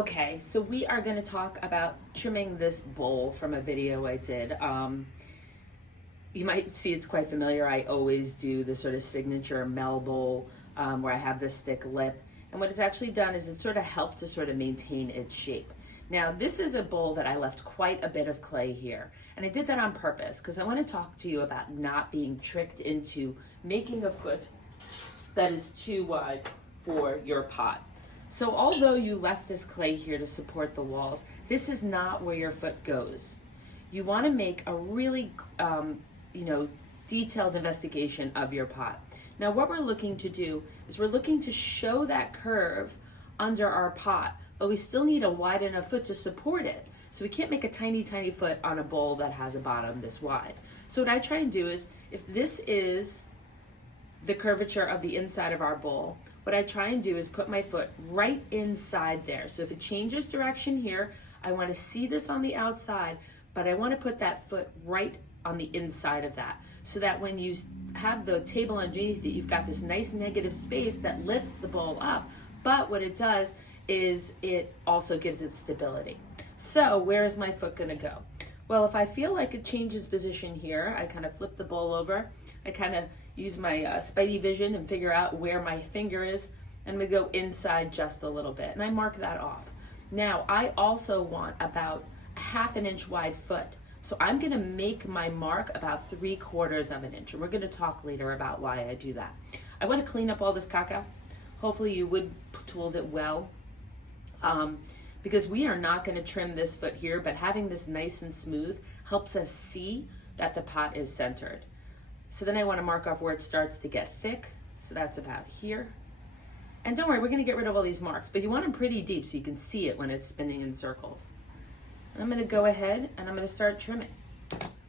Okay, so we are going to talk about trimming this bowl from a video I did. You might see it's quite familiar. I always do the sort of signature Mel bowl where I have this thick lip. And what it's actually done is it sort of helped to sort of maintain its shape. Now, this is a bowl that I left quite a bit of clay here. And I did that on purpose because I want to talk to you about not being tricked into making a foot that is too wide for your pot. So although you left this clay here to support the walls, this is not where your foot goes. You want to make a really, detailed investigation of your pot. Now what we're looking to do is we're looking to show that curve under our pot, but we still need a wide enough foot to support it. So we can't make a tiny, tiny foot on a bowl that has a bottom this wide. So what I try and do is, if this is the curvature of the inside of our bowl, what I try and do is put my foot right inside there. So if it changes direction here, I want to see this on the outside, but I want to put that foot right on the inside of that, so that when you have the table underneath it, you've got this nice negative space that lifts the bowl up. But what it does is it also gives it stability. So where is my foot going to go? Well, if I feel like it changes position here, I kind of flip the bowl over. I kind of use my spidey vision and figure out where my finger is, and we go inside just a little bit, and I mark that off. Now, I also want about a 1/2 inch wide foot. So I'm going to make my mark about 3/4 of an inch, and we're going to talk later about why I do that. I want to clean up all this caca. Hopefully you wood tooled it well, because we are not going to trim this foot here, but having this nice and smooth helps us see that the pot is centered. So then I want to mark off where it starts to get thick. So that's about here. And don't worry, we're going to get rid of all these marks, but you want them pretty deep so you can see it when it's spinning in circles. And I'm going to go ahead and I'm going to start trimming.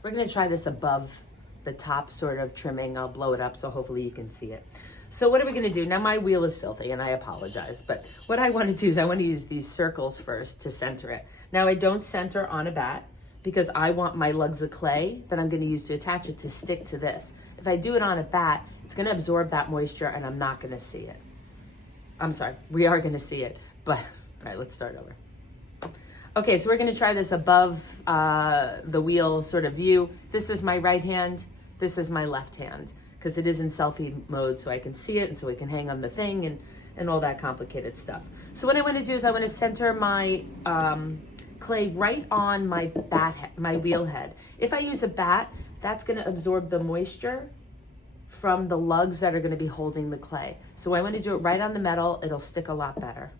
We're going to try this above the top sort of trimming. I'll blow it up so hopefully you can see it. So what are we going to do? Now my wheel is filthy and I apologize, but what I want to do is I want to use these circles first to center it. Now I don't center on a bat, because I want my lugs of clay that I'm going to use to attach it to stick to this. If I do it on a bat, it's going to absorb that moisture and I'm not going to see it. I'm sorry, we are going to see it, but all right, let's start over. Okay, so we're going to try this above the wheel sort of view. This is my right hand, this is my left hand, because it is in selfie mode so I can see it and so it can hang on the thing and all that complicated stuff. So what I want to do is I want to center my clay right on my my wheel head. If I use a bat, that's going to absorb the moisture from the lugs that are going to be holding the clay. So I want to do it right on the metal. It'll stick a lot better.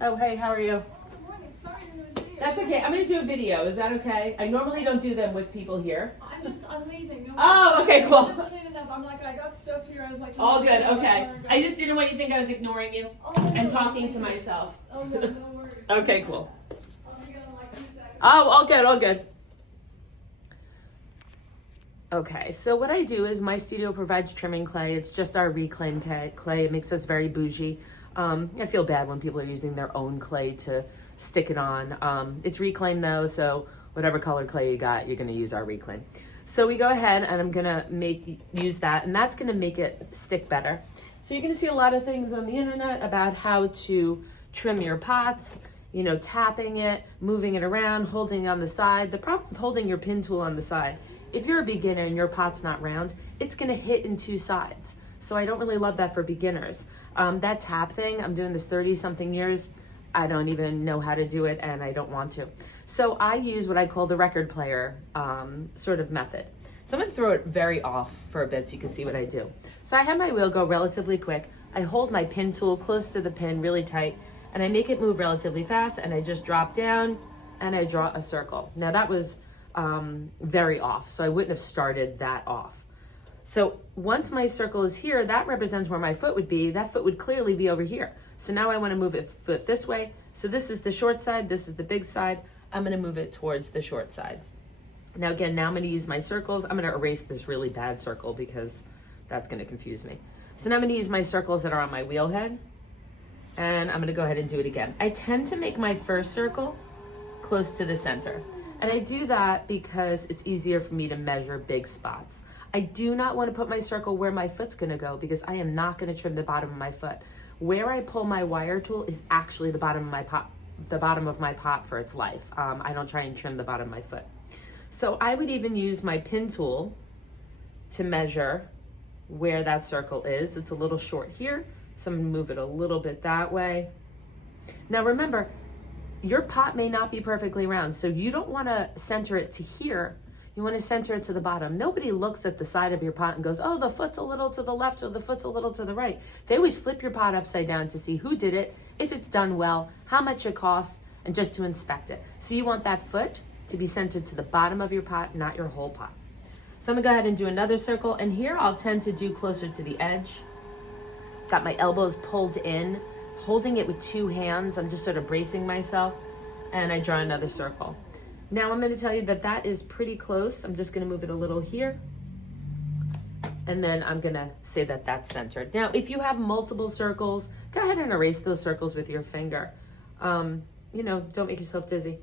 Oh, hey, how are you? Oh, good morning. Sorry I didn't see you. That's okay. I'm going to do a video. Is that okay? I normally don't do them with people here. I'm leaving. No Oh, okay, cool. I'm just cleaning up. I'm like, I got stuff here. I was like, All good, okay. I just didn't want you to think I was ignoring you and talking to myself. Oh, no, no worries. Okay, cool. I'll be gone in like 2 seconds. Oh, all good, all good. Okay, so what I do is my studio provides trimming clay. It's just our reclaimed clay. It makes us very bougie. I feel bad when people are using their own clay to stick it on. It's reclaimed though, so whatever color clay you got, you're gonna use our reclaim. So we go ahead and I'm gonna use that, and that's gonna make it stick better. So you're gonna see a lot of things on the internet about how to trim your pots, tapping it, moving it around, holding it on the side. The problem with holding your pin tool on the side, if you're a beginner and your pot's not round, it's gonna hit in 2 sides. So I don't really love that for beginners. That tap thing, I'm doing this 30-something years. I don't even know how to do it and I don't want to. So I use what I call the record player sort of method. So I'm gonna throw it very off for a bit so you can see what I do. So I have my wheel go relatively quick. I hold my pin tool close to the pin really tight and I make it move relatively fast, and I just drop down and I draw a circle. Now that was very off, so I wouldn't have started that off. So once my circle is here, that represents where my foot would be. That foot would clearly be over here. So now I want to move it foot this way. So this is the short side, this is the big side. I'm going to move it towards the short side. Now again, now I'm going to use my circles. I'm going to erase this really bad circle because that's going to confuse me. So now I'm going to use my circles that are on my wheel head, and I'm going to go ahead and do it again. I tend to make my first circle close to the center. And I do that because it's easier for me to measure big spots. I do not want to put my circle where my foot's going to go because I am not going to trim the bottom of my foot. where I pull my wire tool is actually the bottom of my pot for its life. I don't try and trim the bottom of my foot. So I would even use my pin tool to measure where that circle is. It's a little short here, so I'm gonna move it a little bit that way. Now remember, your pot may not be perfectly round, so you don't wanna center it to here. You wanna center it to the bottom. Nobody looks at the side of your pot and goes, oh, the foot's a little to the left or the foot's a little to the right. They always flip your pot upside down to see who did it, if it's done well, how much it costs, and just to inspect it. So you want that foot to be centered to the bottom of your pot, not your whole pot. So I'm gonna go ahead and do another circle, and here I'll tend to do closer to the edge. Got my elbows pulled in, holding it with 2 hands. I'm just sort of bracing myself, and I draw another circle. Now I'm gonna tell you that that is pretty close. I'm just gonna move it a little here, and then I'm gonna say that that's centered. Now, if you have multiple circles, go ahead and erase those circles with your finger. Don't make yourself dizzy.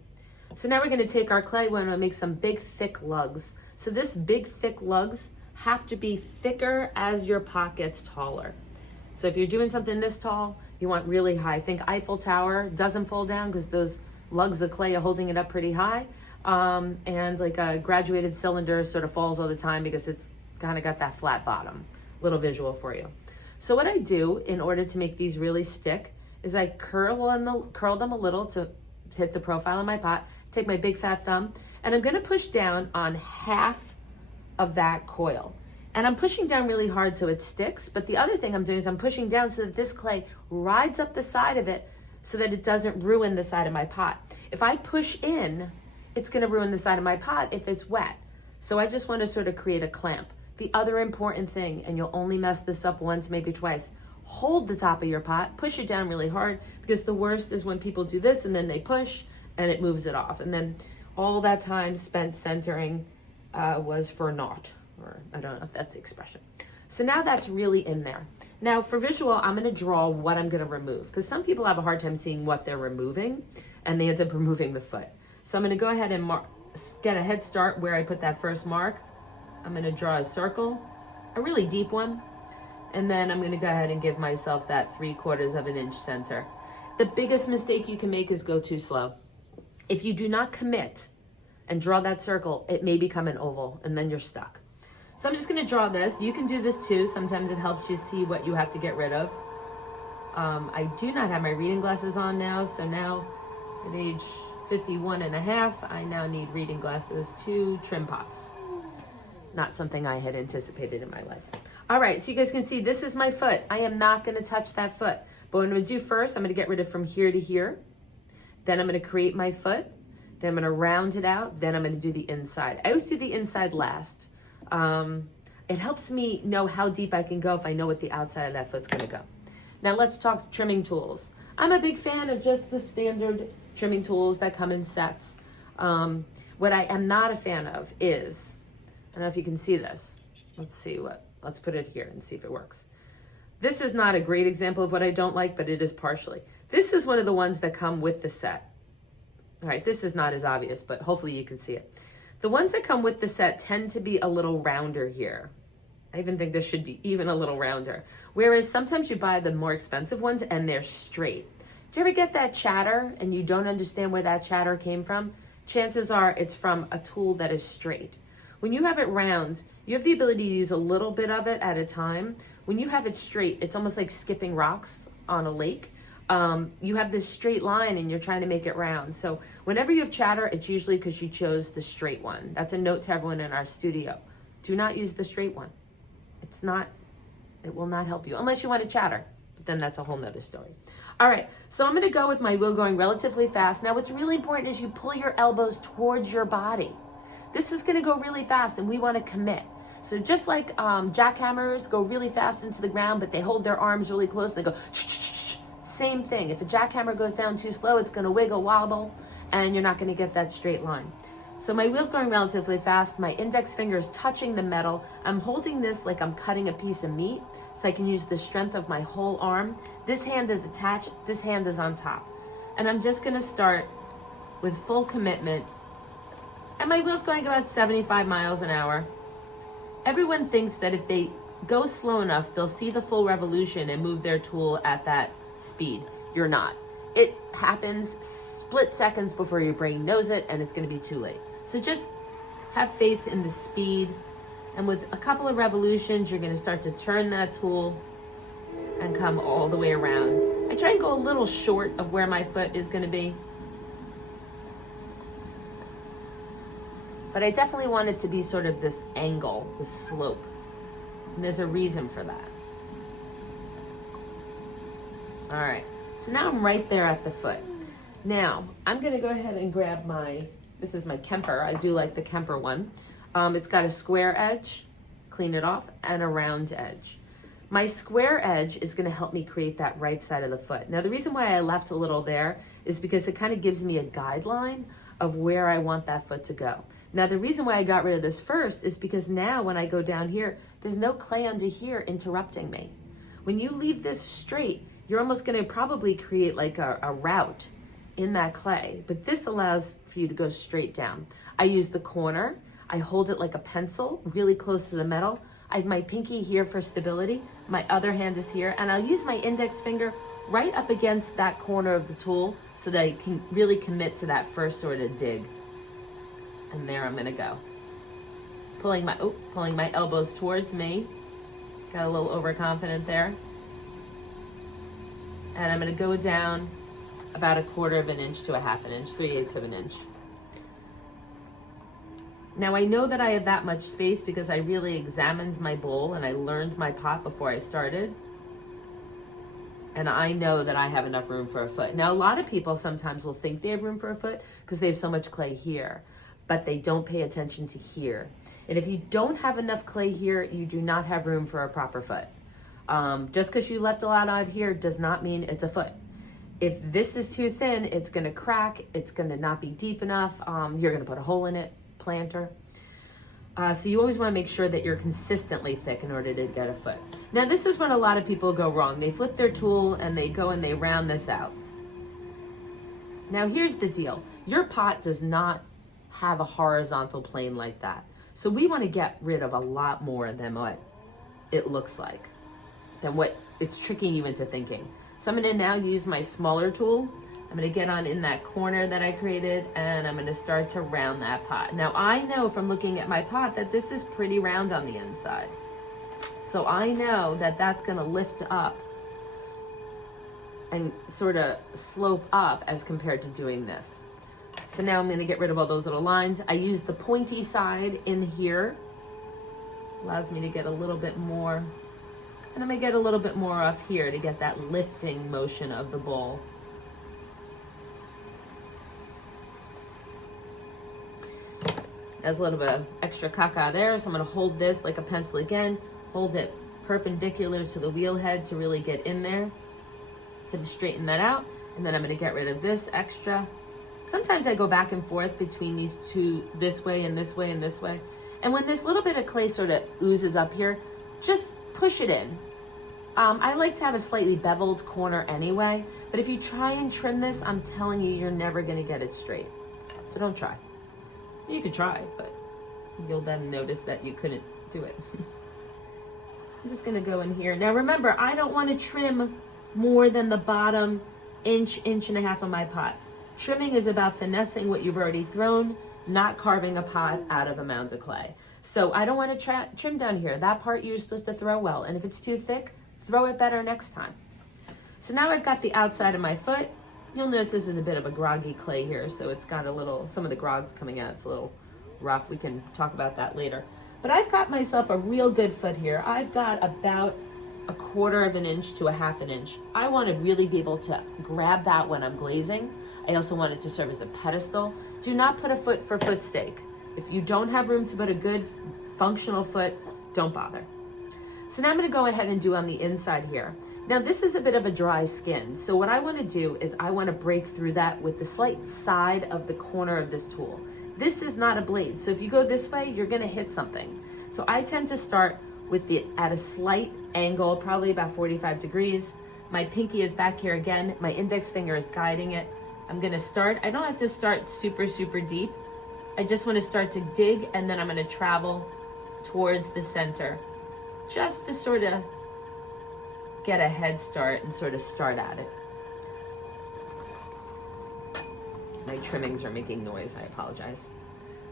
So now we're gonna take our clay, we're gonna make some big, thick lugs. So this big, thick lugs have to be thicker as your pot gets taller. So if you're doing something this tall, you want really high. Think Eiffel Tower doesn't fall down because those lugs of clay are holding it up pretty high. And like a graduated cylinder sort of falls all the time because it's kind of got that flat bottom. Little visual for you. So what I do in order to make these really stick is I curl them a little to hit the profile of my pot, take my big fat thumb, and I'm gonna push down on half of that coil. And I'm pushing down really hard so it sticks, but the other thing I'm doing is I'm pushing down so that this clay rides up the side of it so that it doesn't ruin the side of my pot. If I push in, it's gonna ruin the side of my pot if it's wet. So I just wanna sort of create a clamp. The other important thing, and you'll only mess this up once, maybe twice, hold the top of your pot, push it down really hard, because the worst is when people do this and then they push and it moves it off. And then all that time spent centering was for naught, or I don't know if that's the expression. So now that's really in there. Now for visual, I'm gonna draw what I'm gonna remove, because some people have a hard time seeing what they're removing and they end up removing the foot. So I'm gonna go ahead and get a head start where I put that first mark. I'm gonna draw a circle, a really deep one, and then I'm gonna go ahead and give myself that 3/4 of an inch center. The biggest mistake you can make is go too slow. If you do not commit and draw that circle, it may become an oval and then you're stuck. So I'm just gonna draw this. You can do this too. Sometimes it helps you see what you have to get rid of. I do not have my reading glasses on now, so now at age 51 and a half, I now need reading glasses to trim pots. Not something I had anticipated in my life. All right, so you guys can see this is my foot. I am not gonna touch that foot. But what I'm gonna do first, I'm gonna get rid of from here to here. Then I'm gonna create my foot. Then I'm gonna round it out. Then I'm gonna do the inside. I always do the inside last. It helps me know how deep I can go if I know what the outside of that foot's gonna go. Now let's talk trimming tools. I'm a big fan of just the standard trimming tools that come in sets. What I am not a fan of is, I don't know if you can see this. Let's put it here and see if it works. This is not a great example of what I don't like, but it is partially. This is one of the ones that come with the set. All right, this is not as obvious, but hopefully you can see it. The ones that come with the set tend to be a little rounder here. I even think this should be even a little rounder. Whereas sometimes you buy the more expensive ones and they're straight. Do you ever get that chatter and you don't understand where that chatter came from? Chances are it's from a tool that is straight. When you have it round, you have the ability to use a little bit of it at a time. When you have it straight, it's almost like skipping rocks on a lake. You have this straight line and you're trying to make it round. So whenever you have chatter, it's usually because you chose the straight one. That's a note to everyone in our studio. Do not use the straight one. It will not help you unless you want to chatter, but then that's a whole nother story. All right, so I'm gonna go with my wheel going relatively fast. Now what's really important is you pull your elbows towards your body. This is gonna go really fast and we wanna commit. So just like jackhammers go really fast into the ground, but they hold their arms really close, they go shh, shh, shh. Same thing. If a jackhammer goes down too slow, it's gonna wiggle, wobble, and you're not gonna get that straight line. So my wheel's going relatively fast. My index finger is touching the metal. I'm holding this like I'm cutting a piece of meat, so I can use the strength of my whole arm. This hand is attached, this hand is on top. And I'm just gonna start with full commitment. And my wheel's going about 75 miles an hour. Everyone thinks that if they go slow enough, they'll see the full revolution and move their tool at that speed. You're not. It happens split seconds before your brain knows it, and it's going to be too late. So just have faith in the speed, and with a couple of revolutions, you're going to start to turn that tool and come all the way around. I try and go a little short of where my foot is going to be, but I definitely want it to be sort of this angle, this slope, and there's a reason for that. All right, so now I'm right there at the foot. Now, I'm gonna go ahead and grab this is my Kemper. I do like the Kemper one. It's got a square edge, clean it off, and a round edge. My square edge is gonna help me create that right side of the foot. Now, the reason why I left a little there is because it kind of gives me a guideline of where I want that foot to go. Now, the reason why I got rid of this first is because now when I go down here, there's no clay under here interrupting me. When you leave this straight, you're almost gonna probably create like a route in that clay, but this allows for you to go straight down. I use the corner, I hold it like a pencil, really close to the metal. I have my pinky here for stability, my other hand is here, and I'll use my index finger right up against that corner of the tool so that I can really commit to that first sort of dig. And there I'm gonna go. Pulling my elbows towards me. Got a little overconfident there. And I'm gonna go down about 1/4 of an inch to 1/2 an inch, 3/8 of an inch. Now I know that I have that much space because I really examined my bowl and I learned my pot before I started. And I know that I have enough room for a foot. Now a lot of people sometimes will think they have room for a foot because they have so much clay here, but they don't pay attention to here. And if you don't have enough clay here, you do not have room for a proper foot. Just because you left a lot out here does not mean it's a foot. If this is too thin, it's gonna crack, it's gonna not be deep enough, you're gonna put a hole in it, planter. So you always wanna make sure that you're consistently thick in order to get a foot. Now this is when a lot of people go wrong. They flip their tool and they go and they round this out. Now here's the deal. Your pot does not have a horizontal plane like that. So we wanna get rid of a lot more than what it looks like, than what it's tricking you into thinking. So I'm gonna now use my smaller tool. I'm gonna get on in that corner that I created and I'm gonna start to round that pot. Now I know from looking at my pot that this is pretty round on the inside. So I know that that's gonna lift up and sort of slope up as compared to doing this. So now I'm gonna get rid of all those little lines. I use the pointy side in here. Allows me to get a little bit more. And I'm gonna get a little bit more off here to get that lifting motion of the bowl. There's a little bit of extra caca there, so I'm gonna hold this like a pencil again, hold it perpendicular to the wheel head to really get in there, to straighten that out, and then I'm gonna get rid of this extra. Sometimes I go back and forth between these two, this way and this way and this way. And when this little bit of clay sort of oozes up here, just push it in. I like to have a slightly beveled corner anyway, but if you try and trim this, I'm telling you, you're never gonna get it straight. So don't try. You could try, but you'll then notice that you couldn't do it. I'm just gonna go in here. Now remember, I don't wanna trim more than the bottom inch, inch and a half of my pot. Trimming is about finessing what you've already thrown, not carving a pot out of a mound of clay. So I don't want to trim down here. That part you're supposed to throw well, and if it's too thick, throw it better next time. So now I've got the outside of my foot. You'll notice this is a bit of a groggy clay here, so it's got some of the grogs coming out. It's a little rough. We can talk about that later. But I've got myself a real good foot here. I've got about 1/4 of an inch to 1/2 an inch. I want to really be able to grab that when I'm glazing. I also want it to serve as a pedestal. Do not put a foot for foot stake. If you don't have room to put a good functional foot, don't bother. So now I'm gonna go ahead and do on the inside here. Now this is a bit of a dry skin. So what I wanna do is I wanna break through that with the slight side of the corner of this tool. This is not a blade. So if you go this way, you're gonna hit something. So I tend to start with at a slight angle, probably about 45 degrees. My pinky is back here again. My index finger is guiding it. I'm gonna start, I don't have to start super, super deep. I just wanna start to dig and then I'm gonna travel towards the center, just to sort of get a head start and sort of start at it. My trimmings are making noise, I apologize.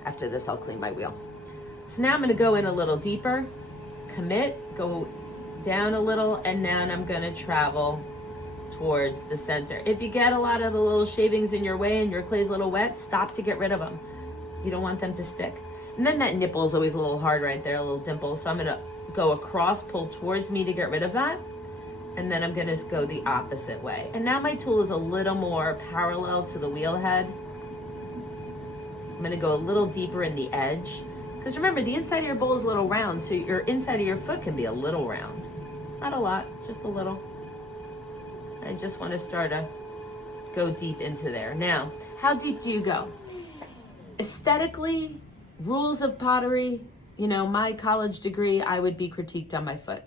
After this, I'll clean my wheel. So now I'm gonna go in a little deeper, commit, go down a little, and now I'm gonna travel towards the center. If you get a lot of the little shavings in your way and your clay's a little wet, stop to get rid of them. You don't want them to stick. And then that nipple is always a little hard right there, a little dimple. So I'm gonna go across, pull towards me to get rid of that. And then I'm gonna go the opposite way. And now my tool is a little more parallel to the wheel head. I'm gonna go a little deeper in the edge. Because remember, the inside of your bowl is a little round, so your inside of your foot can be a little round. Not a lot, just a little. I just wanna start to go deep into there. Now, how deep do you go? Aesthetically, rules of pottery, you know, my college degree, I would be critiqued on my foot.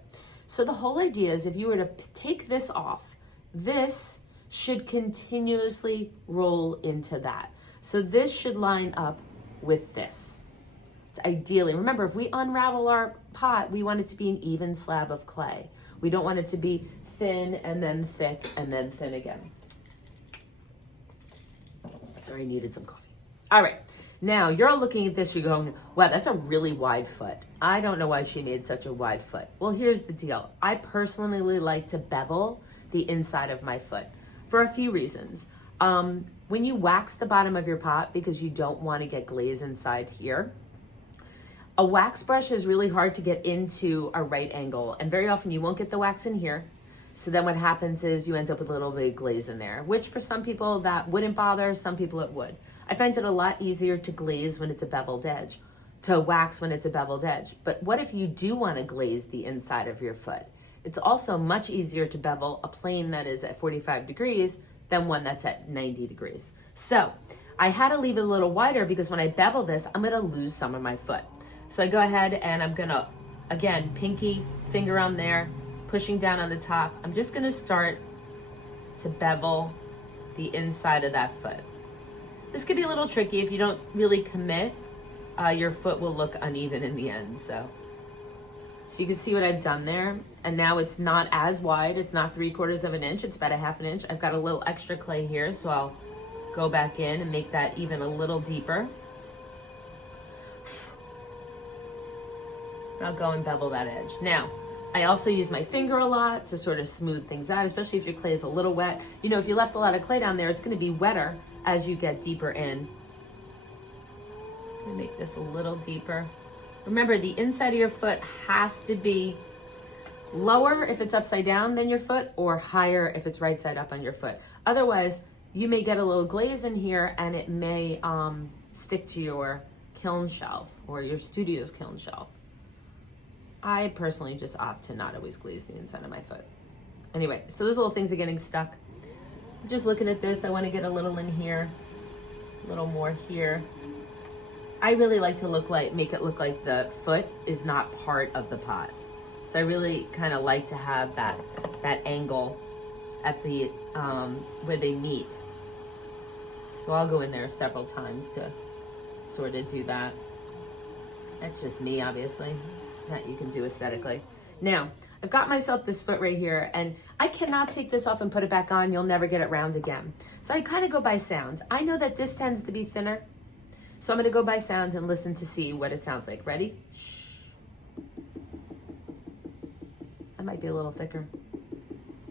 So the whole idea is if you were to take this off, this should continuously roll into that. So this should line up with this. It's ideally, remember, if we unravel our pot, we want it to be an even slab of clay. We don't want it to be thin and then thick and then thin again. Sorry, I needed some coffee. All right. Now, you're looking at this, you're going, wow, that's a really wide foot. I don't know why she made such a wide foot. Well, here's the deal. I personally like to bevel the inside of my foot for a few reasons. When you wax the bottom of your pot, because you don't want to get glaze inside here, a wax brush is really hard to get into a right angle, and very often you won't get the wax in here. So then what happens is you end up with a little bit of glaze in there, which for some people that wouldn't bother, some people it would. I find it a lot easier to glaze when it's a beveled edge, to wax when it's a beveled edge. But what if you do want to glaze the inside of your foot? It's also much easier to bevel a plane that is at 45 degrees than one that's at 90 degrees. So I had to leave it a little wider because when I bevel this, I'm gonna lose some of my foot. So I go ahead and I'm gonna, again, pinky, finger on there, pushing down on the top. I'm just gonna start to bevel the inside of that foot. This could be a little tricky if you don't really commit. Your foot will look uneven in the end. So you can see what I've done there. And now it's not as wide. It's not 3/4 of an inch. It's about a 1/2 inch. I've got a little extra clay here, so I'll go back in and make that even a little deeper. I'll go and bevel that edge. Now, I also use my finger a lot to sort of smooth things out, especially if your clay is a little wet. You know, if you left a lot of clay down there, it's gonna be wetter as you get deeper in. I'm gonna make this a little deeper. Remember, the inside of your foot has to be lower if it's upside down than your foot, or higher if it's right side up on your foot. Otherwise, you may get a little glaze in here and it may stick to your kiln shelf or your studio's kiln shelf. I personally just opt to not always glaze the inside of my foot. Anyway, so those little things are getting stuck. I'm just looking at this, I want to get a little in here, a little more here. I really like to make it look like the foot is not part of the pot. So I really kind of like to have that angle at the where they meet. So I'll go in there several times to sort of do that. That's just me, obviously, that you can do aesthetically. Now, I've got myself this foot right here, and I cannot take this off and put it back on. You'll never get it round again. So I kind of go by sound. I know that this tends to be thinner, so I'm gonna go by sound and listen to see what it sounds like. Ready? That might be a little thicker,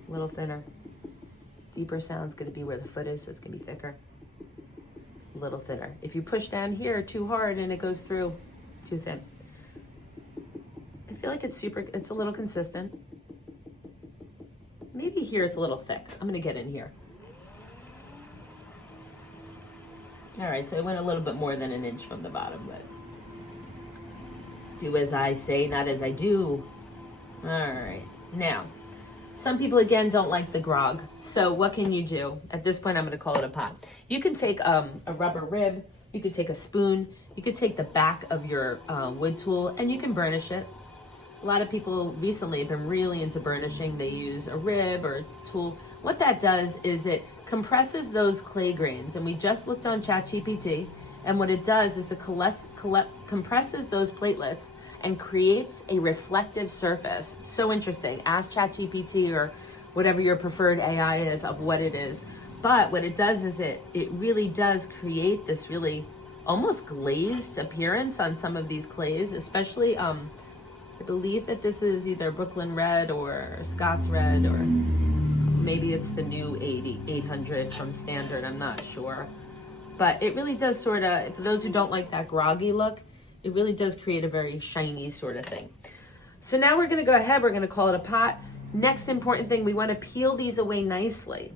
a little thinner. Deeper sound's gonna be where the foot is, so it's gonna be thicker. A little thinner. If you push down here too hard and it goes through, too thin. I feel like it's a little consistent. Maybe here it's a little thick. I'm gonna get in here. All right, so I went a little bit more than an inch from the bottom, but do as I say, not as I do. All right, now, some people, again, don't like the grog. So what can you do? At this point, I'm gonna call it a pot. You can take a rubber rib, you could take a spoon, you could take the back of your wood tool, and you can burnish it. A lot of people recently have been really into burnishing. They use a rib or a tool. What that does is it compresses those clay grains. And we just looked on ChatGPT, And what it does is it compresses those platelets and creates a reflective surface. So interesting. Ask ChatGPT or whatever your preferred AI is of what it is. But what it does is it really does create this really almost glazed appearance on some of these clays, especially I believe that this is either Brooklyn Red or Scots Red, or maybe it's the new 800 from Standard, I'm not sure. But it really does sort of, for those who don't like that groggy look, it really does create a very shiny sort of thing. So now we're gonna go ahead, we're gonna call it a pot. Next important thing, we wanna peel these away nicely.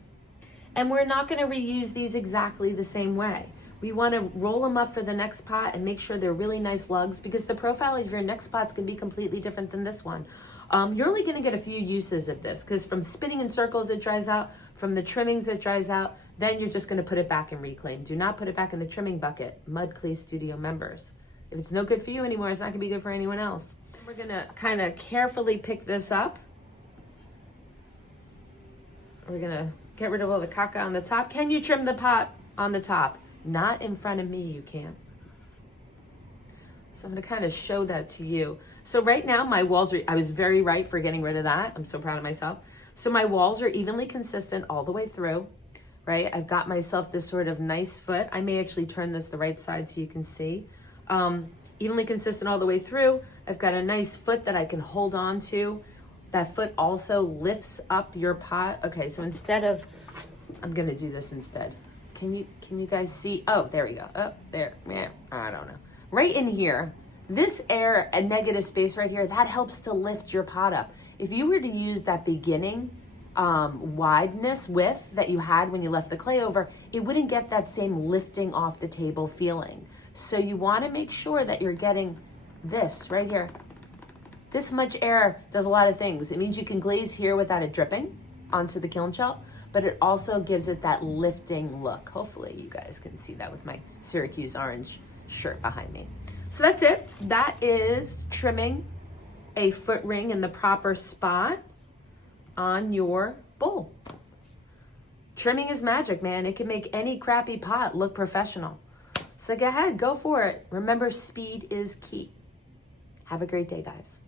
And we're not gonna reuse these exactly the same way. We wanna roll them up for the next pot and make sure they're really nice lugs, because the profile of your next pot's gonna be completely different than this one. You're only gonna get a few uses of this, because from spinning in circles it dries out, from the trimmings it dries out, then you're just gonna put it back and reclaim. Do not put it back in the trimming bucket, Mud Clay Studio members. If it's no good for you anymore, it's not gonna be good for anyone else. We're gonna kind of carefully pick this up. We're gonna get rid of all the caca on the top. Can you trim the pot on the top? Not in front of me, you can't. So I'm gonna kind of show that to you. So right now my walls are, I was very right for getting rid of that. I'm so proud of myself. So my walls are evenly consistent all the way through, right? I've got myself this sort of nice foot. I may actually turn this the right side so you can see. Evenly consistent all the way through. I've got a nice foot that I can hold on to. That foot also lifts up your pot. Okay, so instead of, I'm gonna do this instead. Can you guys see? Oh, there we go. Oh, there, yeah, I don't know. Right in here, this air, a negative space right here, that helps to lift your pot up. If you were to use that beginning width that you had when you left the clay over, it wouldn't get that same lifting off the table feeling. So you wanna make sure that you're getting this right here. This much air does a lot of things. It means you can glaze here without it dripping onto the kiln shelf, but it also gives it that lifting look. Hopefully you guys can see that with my Syracuse orange shirt behind me. So that's it. That is trimming a foot ring in the proper spot on your bowl. Trimming is magic, man. It can make any crappy pot look professional. So go ahead, go for it. Remember, speed is key. Have a great day, guys.